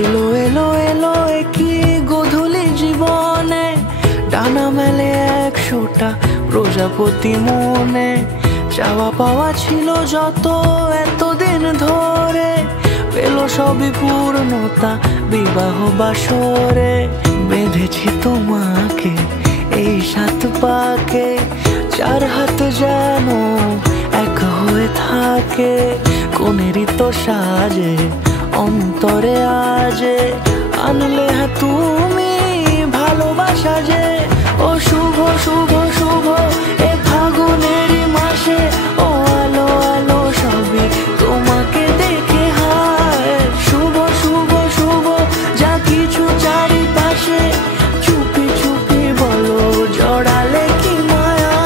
এলো এলো এলো একই গধূলি জীবনে, ডানা মেলে 100টা প্রজাপতি মনে। চাওয়া পাওয়া ছিল যত এতদিন ধরে, পেল সবই পূর্ণতা বিবাহ বাসরে। বেঁধেছি তোমাকে এই 7 পাকে, 4 হাত যেন এক হয়ে থাকে। কোনেরই তো সাজে অন্তরে আজে, আনলে হ্যাঁ তুমি ভালোবাসা যে। ও শুভ শুভ শুভ এ ফাগুনেরই মাসে, ও আলো আলো সবই তোমাকে দেখে হায়। শুভ শুভ শুভ যা কিছু চারিপাশে, চুপি চুপি বলো জড়ালে কি মায়া।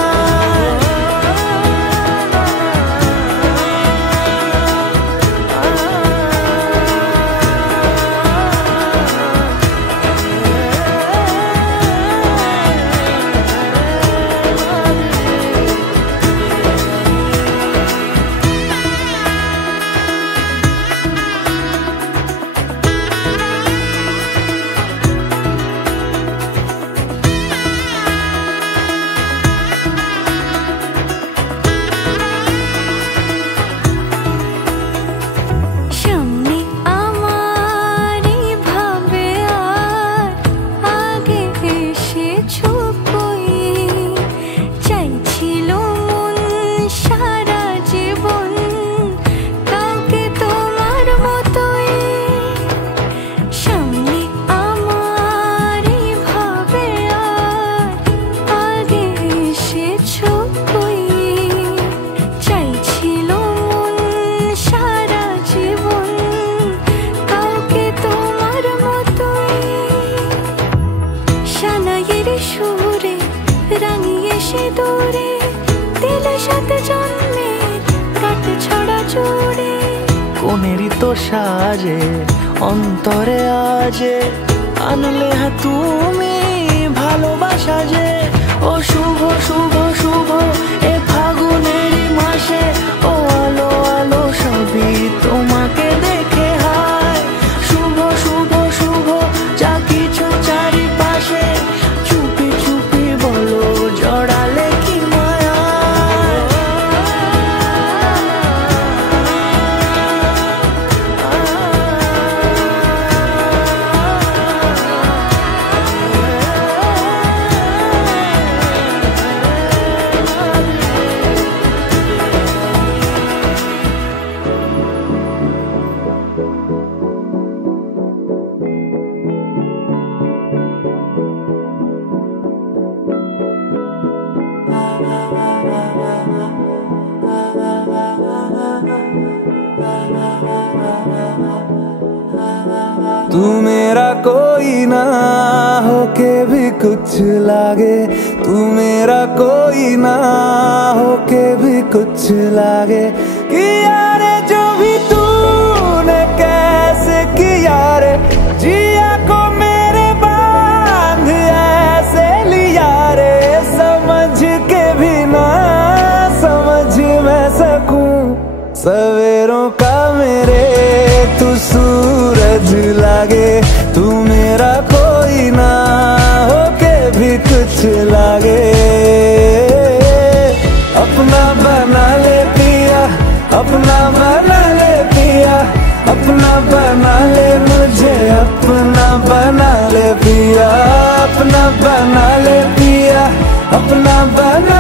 সিঁদুরে দিলে সাথে জন্মের কাট ছড়া জুড়ে। কোনেরই তো সাজে অন্তরে আজে আনলে হ্যাঁ তুমি ভালোবাসা যে। ও শুভ শুভ শুভ এ ফাগুনেরই মাসে, ও আলো আলো সবই তোমাকে দেখে হায়। শুভ শুভ শুভ যা কিছু চারিপাশে, চুপি চুপি বলো জড়ালে কি মায়া। तू मेरा कोई ना होके भी कुछ लागे, तू मेरा कोई ना होके भी कुछ लागे। किया रे जो भी तूने कैसे किया रे, जिया को मेरे बांध ऐसे लिया रे। समझ के भी ना समझ मैं सकूं, सवेरों का मेरे तू सूरज लागे। तू मेरा कोई ना होके भी कुछ लागे। अपना बना ले पिया, अपना बना ले पिया, अपना बना ले मुझे, अपना बना ले पिया, अपना बना ले पिया, अपना बना